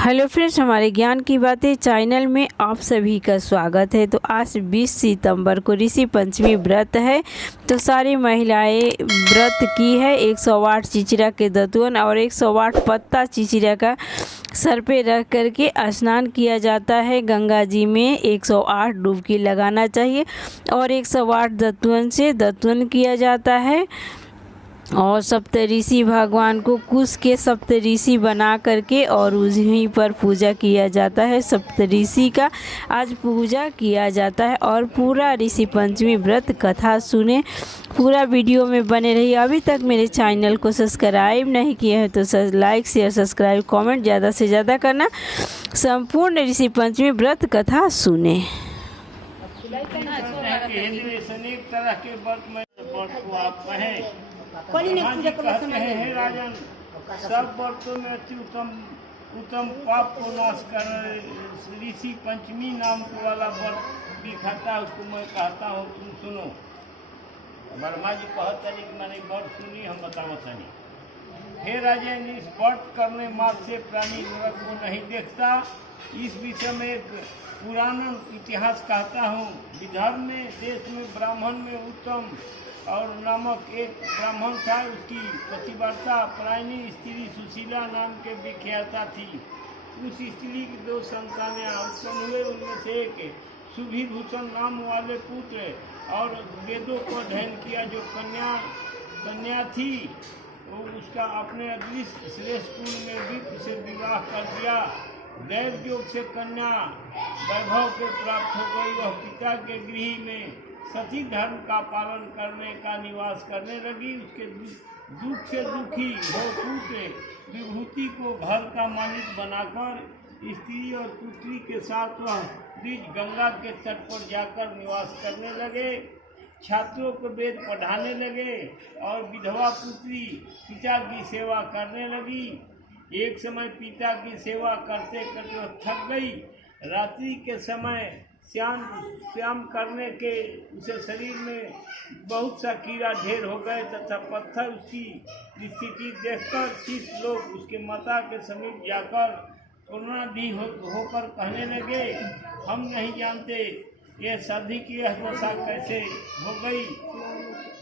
Hello friends, हमारे ज्ञान की बातें चैनल में आप सभी का स्वागत है। तो आज 20 सितंबर को ऋषि पंचमी व्रत है। तो सारी महिलाएं व्रत की है। 108 चिचिरा के दतुअन और 108 पत्ता चिचिरा का सर पे रख करके स्नान किया जाता है। गंगा जी में 108 डुबकी लगाना चाहिए और 108 दतुअन से दतुअन किया जाता है। और सप्तऋषि भगवान को कुश के सप्तऋषि बना करके और उन्हीं पर पूजा किया जाता है। सप्तऋषि का आज पूजा किया जाता है और पूरा ऋषि पंचमी व्रत कथा सुने। पूरा वीडियो में बने रहिए। अभी तक मेरे चैनल को सब्सक्राइब नहीं किए हैं तो लाइक शेयर सब्सक्राइब कमेंट ज़्यादा से ज़्यादा करना। संपूर्ण ऋषि पंचमी व्रत कथा सुने। कहते हैं राजन, सब व्रतों में अति उत्तम पाप को नाश कर ऋषि पंचमी नाम वाला व्रत दिखाता है। उसको मैं कहता हूँ, तुम सुनो। वर्मा जी कहता नहीं कि मैंने व्रत सुनी, हम बताओ सनी। हे राजन, इस व्रत करने मात्र से प्राणी नरक को नहीं देखता। इस विषय में एक पुराना इतिहास कहता हूँ। विदर्भ में देश में ब्राह्मण में उत्तम और नामक एक ब्राह्मण था। उसकी पतिव्रता प्रायणी स्त्री सुशीला नाम के विख्याता थी। उस स्त्री की 2 संतानें उत्पन्न हुए। उनमें से एक सुभिभूषण नाम वाले पुत्र और वेदों को अध्ययन किया जो कन्या थी। वो उसका अपने अदृश्य श्रेष्ठ कुल में भी से विवाह कर दिया। दैव योग से कन्या वैभव के प्राप्त हो गई। वह पिता के गृह में सती धर्म का पालन करने का निवास करने लगी। उसके दुख से दुखी हो पुत्र विभूति को घर का मालिक बनाकर स्त्री और पुत्री के साथ वह बीच गंगा के तट पर जाकर निवास करने लगे। छात्रों को वेद पढ़ाने लगे और विधवा पुत्री पिता की सेवा करने लगी। एक समय पिता की सेवा करते करते वह थक गई। रात्रि के समय श्याम करने के उसे शरीर में बहुत सा कीड़ा ढेर हो गए तथा पत्थर उसकी स्थिति देखकर शिष्य लोग उसके माता के समीप जाकर करुणाधीन होकर कहने लगे, हम नहीं जानते यह साधी की यह दशा कैसे हो गई।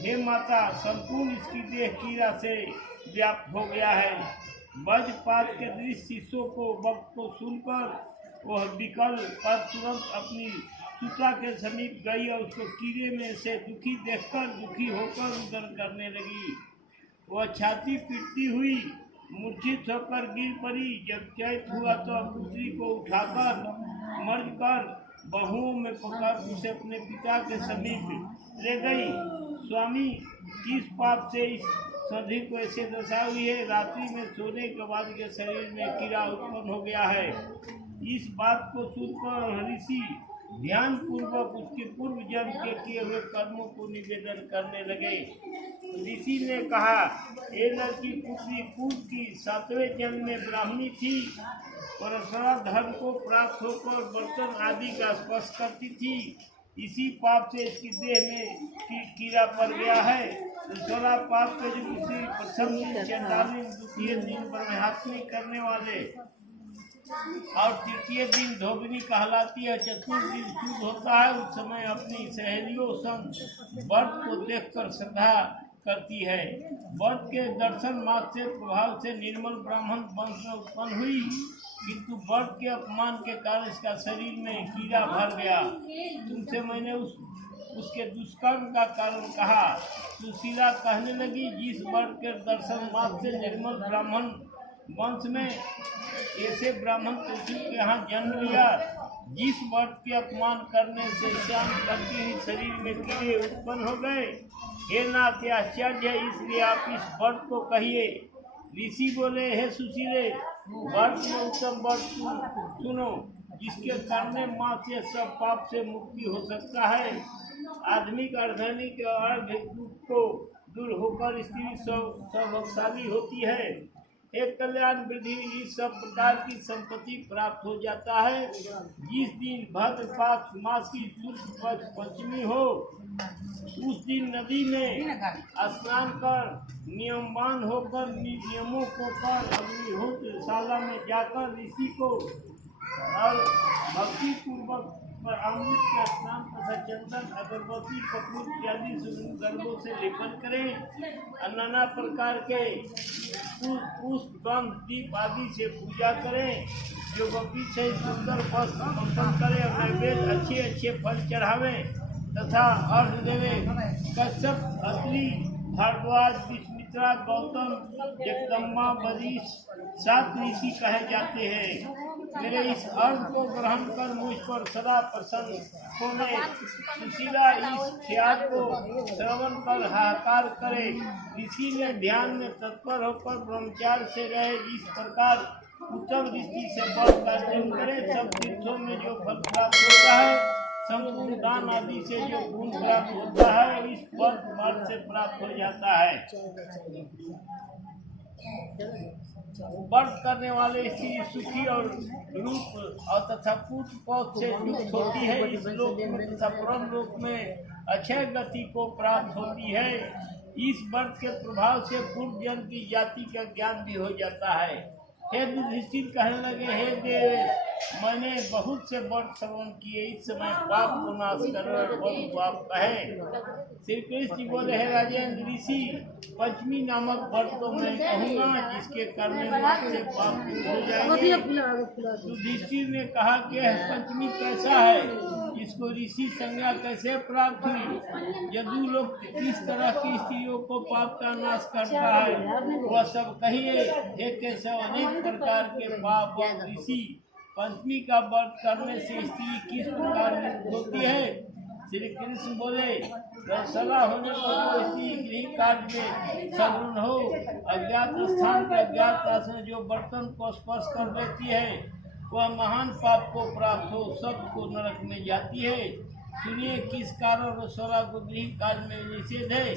हे माता, संपूर्ण इसकी देह कीड़ा से व्याप्त हो गया है। वज्रपात के दृश्य शिष्यों को वक्त को सुनकर वह विकल पर तुरंत अपनी सुता के समीप गई और उसको कीड़े में से दुखी देखकर दुखी होकर उदर करने लगी। वह छाती पीटती हुई मूर्छित होकर गिर पड़ी। जब चैत हुआ तो पुत्री को उठाकर मर्ज कर बहुओं में पकड़ उसे अपने पिता के समीप ले गई। स्वामी, किस पाप से इस सधी को ऐसे दशा हुई है? रात्रि में सोने के बाद के शरीर में कीड़ा उत्पन्न हो गया है। इस बात को सुनकर ऋषि ध्यान पूर्वक उसके पूर्व जन्म के किए हुए कर्मों को निवेदन करने लगे। ऋषि ने कहा, ये लड़की पुत्री पूर्व की 7वें जन्म में ब्राह्मणी थी। परशुरा धर्म को प्राप्त होकर बर्तन आदि का स्पर्श करती थी। इसी पाप से इसकी देह में कीड़ा पड़ गया है। परशुरा पाप के जो किसी प्रथम दिन, चंडाली, द्वितीय दिन ब्रह्मात्मी करने वाले और तृतीय दिन धोबनी कहलाती है। चतुर्थ दिन शुद्ध होता है। उस समय अपनी सहेलियों संग व्रत को देखकर श्रद्धा करती है। व्रत के दर्शन मात्र से प्रभाव से निर्मल ब्राह्मण वंश में उत्पन्न हुई, किंतु व्रत के अपमान के कारण इसका शरीर में कीड़ा भर गया। तुमसे मैंने उसके दुष्कर्म का कारण कहा। सुशीला कहने लगी, जिस व्रत के दर्शन मात्र से निर्मल ब्राह्मण वंश में ऐसे ब्राह्मण तुलसी के यहाँ जन्म लिया, जिस व्रत के अपमान करने से श्याम करती हुई शरीर में कीड़े उत्पन्न हो गए। हे नाथ, आश्चर्य है, इसलिए आप इस व्रत को कहिए। ऋषि बोले, हे सुशीले, व्रत में उत्तम व्रत सुनो, जिसके करने मात्र से सब पाप से मुक्ति हो सकता है। आधुनिक अर्धनिक और को दूर होकर स्त्री सौभाग्यशाली होती है। हे कल्याण वृद्धि, इस सब प्रकार की संपत्ति प्राप्त हो जाता है। जिस दिन भाद्रपद मास की शुक्ल पक्ष पंचमी हो, उस दिन नदी में स्नान कर नियमवान होकर नियमों को कर अग्निहोत्र शाला में जाकर ऋषि को और भक्ति पूर्वक पर अमृत का स्नान तथा चंदन अगरबत्ती कपूर इत्यादि सुगंध द्रव्यों से लेपन करें। नाना प्रकार के पुष्प गंध दीप आदि से पूजा करें। जो बकरी से सुंदर वस्त्र समर्पण करें और नैवेद्य अच्छे अच्छे फल चढ़ावें तथा अर्घ देवें। कश्यप, अत्रि, भारद्वाज, विश्वामित्र, गौतम, जगदम्बा, वशिष्ठ 7 ऋषि कहे जाते हैं। मेरे इस अर्घ को ग्रहण कर मुझ पर सदा प्रसन्न होने सुशीला इस ख्याल को श्रवण कर हाहाकार करे। ऋषि ने ध्यान में तत्पर होकर ब्रह्मचार्य से रहे। इस प्रकार उत्तम रीति से व्रत का आचरण करे। सब तीर्थों में जो फल प्राप्त होता है, संपूर्ण दान आदि से जो गुण प्राप्त होता है, इस व्रत मार्ग से प्राप्त हो जाता है। व्रत करने वाले स्त्री सुखी और रूप और तथा पुत्र पौध से युक्त होती है। इस लोक में तथा परम लोक में अक्षय गति को प्राप्त होती है। इस व्रत के प्रभाव से पूर्व जन्म की जाति का ज्ञान भी हो जाता है। हे युधिष्ठिर कहने लगे, हे देव, मैंने बहुत से व्रत श्रवण किए, इस समय पाप को नाश कर पाप कहे। श्री कृष्ण जी बोले, हे राजेंद्र, ऋषि पंचमी नामक व्रत को मैं कहूँगा, जिसके करने से पाप हो जाएंगे। युधिष्ठिर ने कहा कि पंचमी कैसा है, इसको ऋषि संज्ञा कैसे प्राप्त हुई, यदु लोग किस तरह की स्त्रियों को पाप का नाश करता है, वह सब कहिए। हे केशव, अनेक प्रकार के पाप और ऋषि पंचमी का व्रत करने से स्त्री किस प्रकार मुक्त होती है। श्री कृष्ण बोले, रसला होने पर स्त्री गृह कार्य में सगुण हो, अज्ञात स्थान के अज्ञात आसन जो बर्तन को स्पर्श कर देती है, वह महान पाप को प्राप्त हो सबको नरक में जाती है। सुनिए, किस कारण रसोला को गृह कार्य में निषेध है।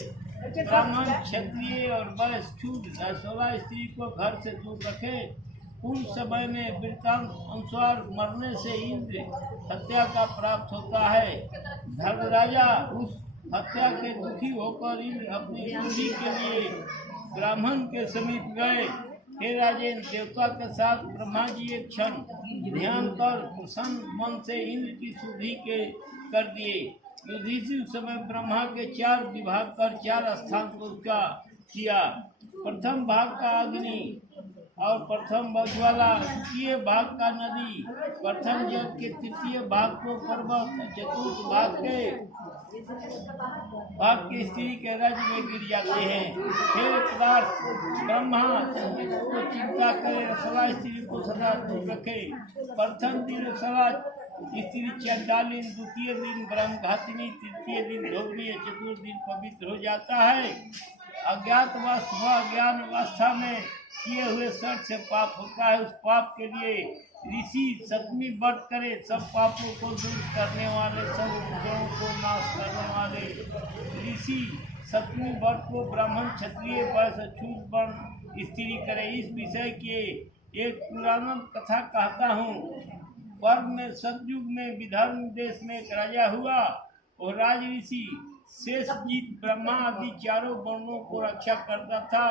ब्राह्मण, क्षत्रिय और वैश्य शूद्र रसोला स्त्री को घर से दूर रखे। पूर्व समय में वृत्तांत अनुसार मरने से इंद्र हत्या का प्राप्त होता है। धर्मराजा उस हत्या के दुखी होकर इंद्र अपनी शुद्धि के लिए ब्राह्मण के समीप गए। हे राजेंद्र, देवता के साथ ब्रह्मा जी एक क्षण ध्यान कर प्रसन्न मन से इंद्र की शुद्धि के कर दिए। युधिष्ठिर समय ब्रह्मा के 4 विभाग कर 4 स्थान को उसका किया। प्रथम भाग का अग्नि और प्रथम ज्वाला, द्वितीय भाग का नदी, प्रथम जल के तृतीय भाग को पर्वत, चतुर्थ भाग के स्त्री के राज्य में गिर जाते हैं। हे पदार्थ, ब्रह्मा को चिंता करे, रसला स्त्री को सदा दूर रखे। प्रथम दिन रसला स्त्री चंडालिन, द्वितीय दिन ब्रह्मघातिनी, तृतीय दिन धोबनी, चतुर्थ दिन पवित्र हो जाता है। अज्ञात अज्ञान अवस्था में किए हुए शर्त से पाप होता है। उस पाप के लिए ऋषि सप्तमी व्रत करे। सब पापों को दूर करने वाले, सब उपद्रवों को नाश करने वाले ऋषि सप्तमी व्रत को ब्राह्मण, क्षत्रिय, वैश्य, शूद्र वर्ण स्त्री करे। इस विषय के एक पुराण कथा कहता हूँ। पर्व में सतयुग में विदर्भ देश में एक राजा हुआ। और राज ऋषि शेषजीत ब्रह्मा आदि 4 वर्णों को रक्षा करता था।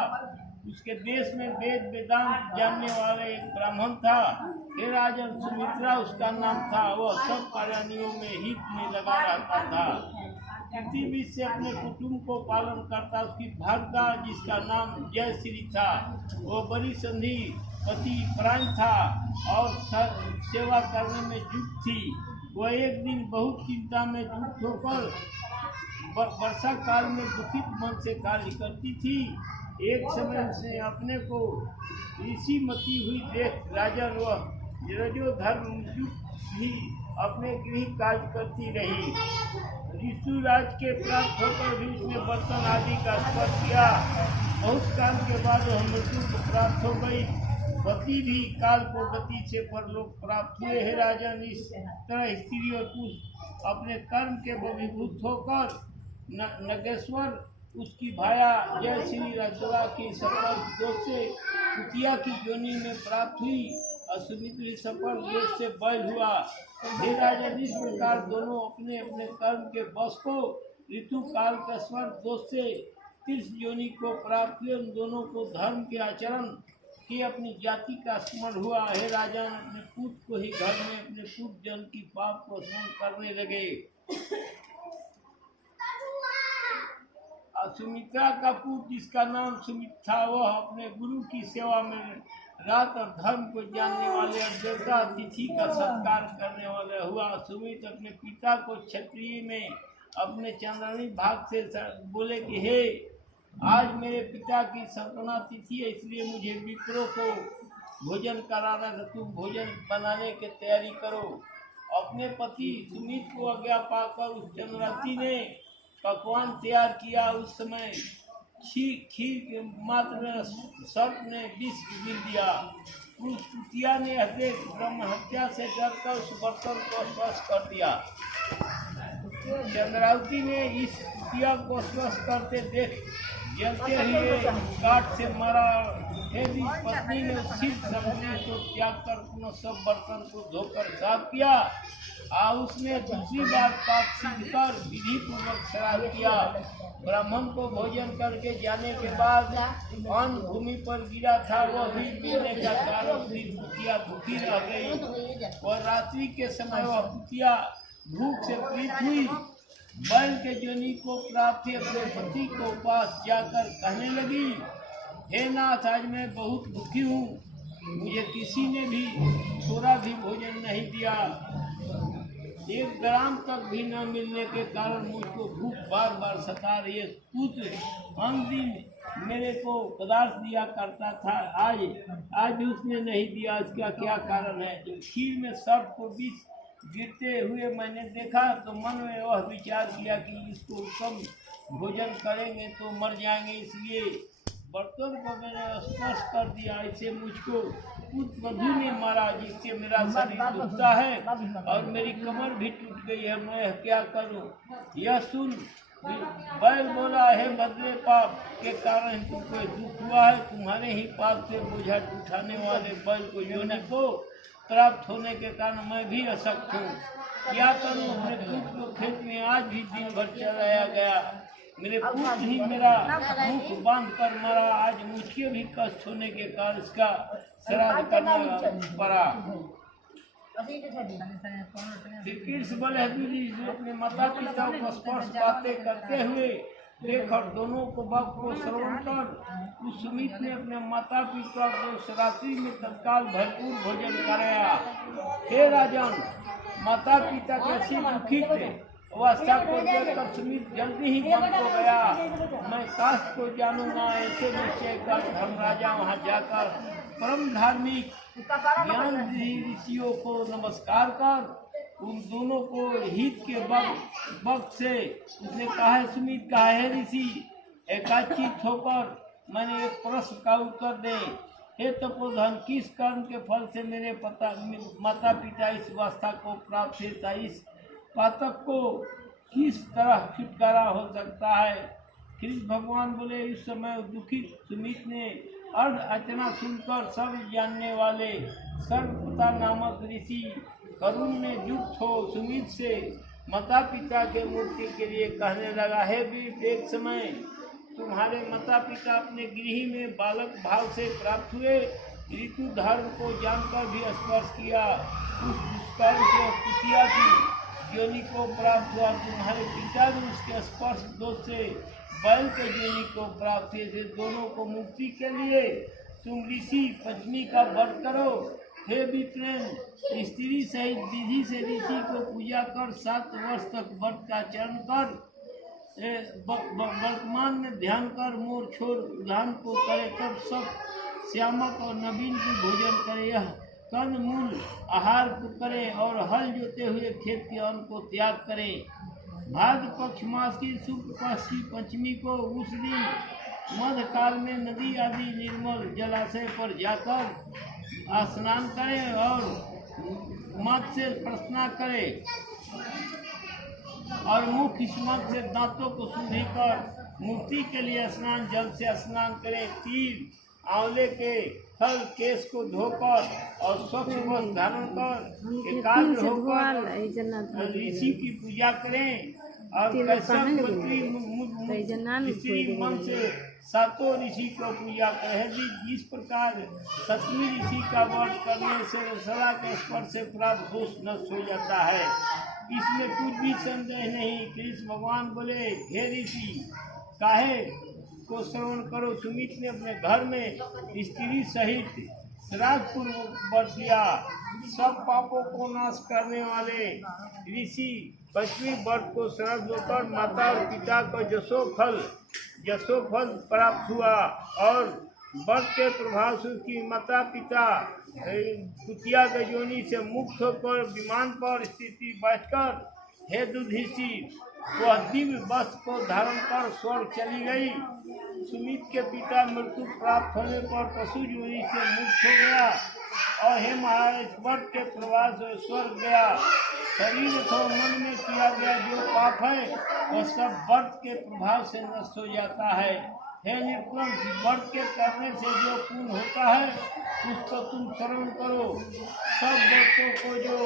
उसके देश में वेद वेदांत जानने वाले एक ब्राह्मण था। हे राजन, सुमित्रा उसका नाम था। वह सब प्राणियों में हित में लगा रहता था। पृथ्वी से अपने कुटुंब को पालन करता। उसकी भार्या, जिसका नाम जयश्री था, वो बड़ी संधि पति प्राण था और सेवा करने में युक्त थी। वह एक दिन बहुत चिंता में युक्त होकर वर्षा काल में दुखित मन से कार्य करती थी। एक समय से अपने को ऋषि मती हुई देख राजन वह रजोधर्म भी अपने गृह कार्य करती रही। ऋषुराज के प्राप्त होकर भी उसने बर्तन आदि का स्पर्श किया। बहुत काल के बाद वह मृत्यु को प्राप्त हो गई। पति भी काल को गति से परलोक प्राप्त हुए। हे राजन, इस तरह स्त्री और पुरुष अपने कर्म के बभीभूत होकर नगेश्वर उसकी भाया जय श्री रसोड़ा की सफल दोष से कुतिया की योनि में प्राप्त हुई और सुमित्र सफल दोष से बैल हुआ। हे राजन, इस प्रकार दोनों अपने अपने कर्म के बस को ऋतु काल के स्वर दोष से तीर्थ योनि को प्राप्त हुए। उन दोनों को धर्म के आचरण के अपनी जाति का स्मरण हुआ। हे राजन, अपने पुत्र को ही घर में अपने पुत्र जन की पाप को स्मरण करने लगे। सुमित्रा का पुत्र जिसका नाम सुमित था, वह अपने गुरु की सेवा में रात और धर्म को जानने वाले और देवता अतिथि का सत्कार करने वाले हुआ। सुमित अपने पिता को क्षत्रिय में अपने चंद्रमी भाग से बोले कि हे, आज मेरे पिता की संतना तिथि है, इसलिए मुझे विप्रों को भोजन कराना था। तुम भोजन बनाने की तैयारी करो। अपने पति सुमित को आज्ञा पाकर उस चंद्रावती ने पकवान तैयार किया। उस समय खीर के मात्र में सर्प ने विष गिर दिया। उस कुतिया ने हत्या ब्रह्म हत्या से डरकर उस बर्तन को स्पर्श कर दिया। चंद्रावती ने इस कुतिया को स्पर्श करते देख जलते हुए काट से मारा। यदि पत्नी ने सिर समझने को त्याग कर पुनः सब बर्तन को धोकर साफ किया। उसने दूसरी बार पाप सिद्ध कर विधि पूर्वक श्राद्ध किया। ब्राह्मण को भोजन करके जाने के बाद अन्न भूमि पर गिरा था, वह भी मिलने का कारण कुतिया भूखी रह गई। और रात्रि के समय वह कुतिया भूख से पीड़ित हुई। बैल के योनि को प्राप्त अपने पति को पास जाकर कहने लगी, हे नाथ, आज मैं बहुत दुखी हूँ। मुझे किसी ने भी थोड़ा भी भोजन नहीं दिया। 1 ग्राम तक भी न मिलने के कारण मुझको भूख बार बार सता रही है। पुत्र दिन मेरे को पदार्थ दिया करता था, आज भी उसने नहीं दिया। इसका क्या कारण है? जो खीर में सर्प को विष गिरते हुए मैंने देखा तो मन में वह विचार किया कि इसको कम भोजन करेंगे तो मर जाएंगे, इसलिए बर्तन को मैंने स्पर्श कर दिया। ऐसे मुझको पुत्र वधू ने मारा, जिससे मेरा शरीर दुखता है और मेरी कमर भी टूट गई है। मैं क्या करूं? यह सुन बैल बोला, हे बदले पाप के कारण तुमको दुख हुआ है। तुम्हारे ही पाप से बोझा उठाने वाले बैल को योनि को प्राप्त होने के कारण मैं भी अशक्त हूँ। क्या करूँ? अपने पुत्र को खेत में आज भी दिन भर चलाया गया। मेरे पुत्र ही मेरा मुख बांध कर मरा। आज मुझके भी कष्ट होने के कारण इसका श्राद्ध करना पड़ा। कृष्ण बोले, अपने माता पिता को स्पर्श बातें करते हुए देखकर दोनों को बाप को श्रवण कर उस सुमित ने अपने माता पिता को रात्रि में तत्काल भरपूर भोजन कराया। हे राजन, माता पिता कैसे दुखी थे। अवस्था को देखकर सुमित जल्दी ही मन को गया। मैं काश को जानूंगा। ऐसे निश्चय कर धर्मराजा वहाँ जाकर परम धार्मिक ज्ञान ऋषियों को नमस्कार कर उन दोनों को हित के वक्त से उसने कहा है, सुमित कहा है ऋषि, एकाचित होकर मैंने एक प्रश्न का उत्तर दे। हे तपोधन, किस कर्म के फल से मेरे माता पिता इस अवस्था को प्राप्त था? इस पातक को किस तरह छुटकारा हो सकता है? कृष्ण भगवान बोले, इस समय दुखित सुमित ने अर्ध अर्चना सुनकर सब जानने वाले सर्वपिता नामक ऋषि करुण में युक्त हो सुमित से माता पिता के मुक्ति के लिए कहने लगा, हे वीर, एक समय तुम्हारे माता पिता अपने गृह में बालक भाव से प्राप्त हुए। ऋतु धर्म को जानकर भी स्पर्श किया। उस दुष्कर्म से कुतिया की योनि को प्राप्त हुआ। तुम्हारे पिता भी उसके स्पर्श दोष से बैल के योनि को प्राप्त हुए। दोनों को मुक्ति के लिए तुम ऋषि पंचमी का व्रत करो। हे विप्रेन, स्त्री सहित विधि से ऋषि को पूजा कर 7 वर्ष तक व्रत का आचरण कर वर्तमान में ध्यान कर मोर छोर उदान को करे, तब सब श्यामक और नवीन की भोजन करे। यह कर्ण मूल आहार को करे और हल जोते हुए खेत के अन्न को त्याग करे। भाद्र पक्ष मास की शुक्ल पक्ष की पंचमी को उस दिन मध्य काल में नदी आदि निर्मल जलाशय पर जाकर स्नान करें और मत से प्रार्थना करें और मुख स्मृत से दांतों को शुद्धि कर मूर्ति के लिए स्नान जल से स्नान करें। 3 आंवले के फल केश को धोकर और स्वच्छ वस्त्र धारण कर एकाग्र होकर ऋषि की पूजा करें और कैसव गोत्री मन से 7 ऋषि को पूजा करें। जिस प्रकार 7वीं ऋषि का व्रत करने से सदा के स्पर्श से प्राप्त दोष नष्ट हो जाता है, इसमें कुछ भी संदेह नहीं। कृष्ण भगवान बोले, हे ऋषि काहे को श्रवण करो। सुमित ने अपने घर में स्त्री सहित श्राद्ध पूर्वक व्रत किया। सब पापों को नाश करने वाले ऋषि 5वीं व्रत को श्राद्ध होकर माता और पिता को यशोफल प्राप्त हुआ और व्रत के प्रभाव से उसकी माता पिता कुतिया के योनि से मुक्त होकर विमान पर स्थिति बैठकर हे युधिष्ठिर वह दिव्य वस्त्र को धारण कर स्वर्ग चली गई। सुमित के पिता मृत्यु प्राप्त होने पर पशु योनि से मुक्त हो गया और हे महाराज व्रत के प्रभाव से स्वर्ग गया। शरीर अथवा मन में किया गया जो पाप है वह सब व्रत के प्रभाव से नष्ट हो जाता है। हे निर्कुल व्रत के करने से जो पुण्य होता है उसको तुम श्रवण करो। सब व्रतों को जो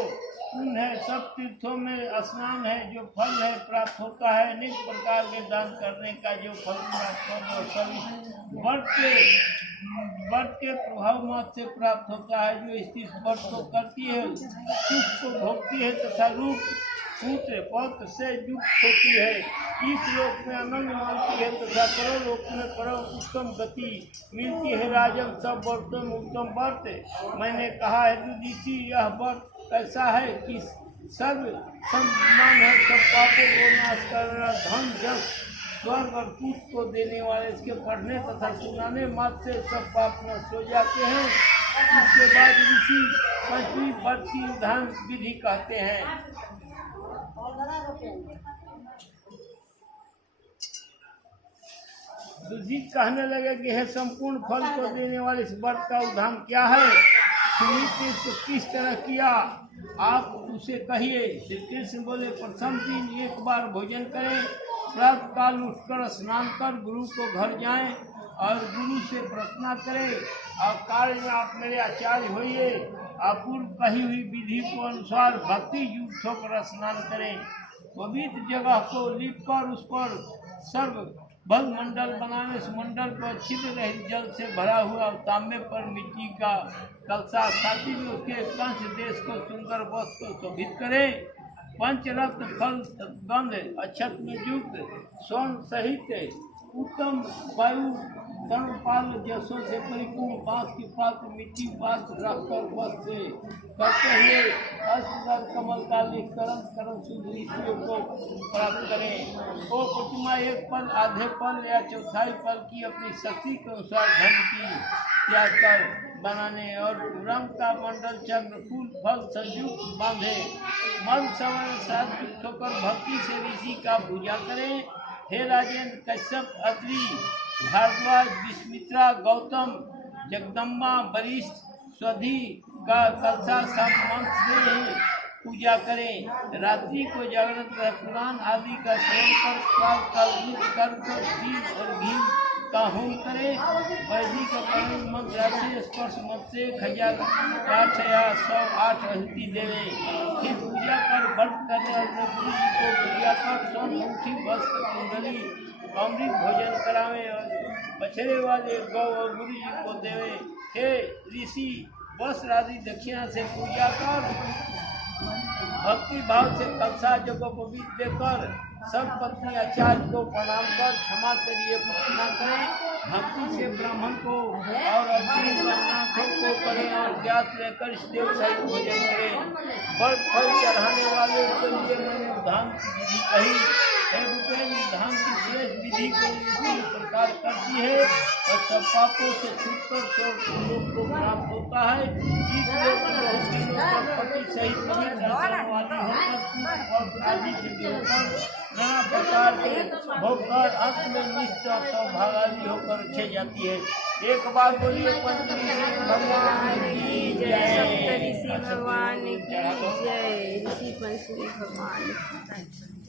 पुण्य है, सब तीर्थों में स्नान है जो फल है प्राप्त होता है, अनेक प्रकार के दान करने का जो फल प्राप्त होता है सभी व्रत के प्रभाव मात्र से प्राप्त होता है। जो स्त्री व्रत को करती है सुख को भोगती है तथा रूप पुत्र पौत्र से युक्त होती है, इस लोक में आनंद मानती है तथा करो लोक में करो उत्तम गति मिलती है। राजन सब व्रतों में उत्तम व्रत मैंने कहा है युधिष्ठिर, यह व्रत ऐसा है कि सब सम्मान है, सब पापों को नाश करना, धन जस स्वर्ग और पुत्र को देने वाले, इसके पढ़ने तथा सुनाने मात्र से सब पाप नष्ट हो जाते हैं। इसके बाद ऋषि 5वीं व्रत की विधान विधि कहते हैं। युधिष्ठिर कहने लगे कि है संपूर्ण फल को देने वाले इस व्रत का उद्धाम क्या है। सुमित ने इसको किस तरह किया आप उसे कहिए। श्री कृष्ण बोले, प्रथम दिन एक बार भोजन करें, प्रातः काल उठकर स्नान कर गुरु को घर जाएं और गुरु से प्रार्थना करें और कार्य में आप मेरे आचार्य होइए। आप पूर्व कही हुई विधि को अनुसार भक्ति युक्त होकर स्नान करें। पवित्र जगह को लिप कर उस पर सर्व भग मंडल बनाने से मंडल पर छिद्र रहित जल से भरा हुआ तांबे पर मिट्टी का कलसा छाती में उसके कंस देश को सुंदर वस्त्र को शोभित करे। पंचरत्न फल गंध अक्षत में युक्त स्वर्ण सहित उत्तम वायु तरणपाल जसों से परिपूर्ण बांस की पात्र मिट्टी पात्र रखकर वस्त्र से करते हुए अष्टदल कमल का लिख करण शुद्ध ऋषियों को प्राप्त करें। वो प्रतिमा एक पल आधे पल या चौथाई पल की अपनी शक्ति के अनुसार धन की त्याग कर बनाने और रंग का मंडल चक्र फूल फल संयुक्त बांधे। मन सवर्ण सात्विक होकर भक्ति से ऋषि का पूजा करें। हे राजेंद्र, कश्यप, अत्रि, भारद्वाज, विस्मित्रा, गौतम, जगदम्बा, वरिष्ठ, स्वधि का कलसा सब मंत्र से ही पूजा करें। रात्रि को जागरण कर पुराण आदि का श्रवण कर घी और घी का होम करें। वैदिक का पानी मंत्र राशि स्पर्श मत से खजा 8 या 108 अहति देवे। फिर पूजा कर व्रत करने और गुरु जी को पूजा कर सोममुखी वस्त्र कुंडली अमृत भोजन करावे और बछड़े वाले गौ और गुरु जी को देवे। हे ऋषि, वस्त्र आदि दक्षिणा से पूजा कर भक्ति भाव से कलसा जगह को बीच देकर सब पत्नी आचार्य को प्रणाम कर क्षमा के लिए प्रार्थना करें। भक्ति से ब्राह्मण को और अपने ब्रह्मनाथों को करें और ज्ञात लेकर इस देव सहित भोजन करें। बड़ फल चढ़ाने वाले के लिए मैंने विधान की विधि कही है। रुपये विधान की श्रेष्ठ विधि को इसी प्रकार करती है और सब पापों से छूटकर स्वर्ग लोक को प्राप्त होता है। इसलिए पति सहित पवित्र आचरण वाली होकर और आदि से होकर नाना प्रकार के भोगकर अंत में निष्ठा सौभाग्यशाली होकर रखे जाती है। एक बार बोलिए पंचऋषि भगवान की जय। सप्तऋषि भगवान की जय। ऋषि पंचमी भगवान की जय।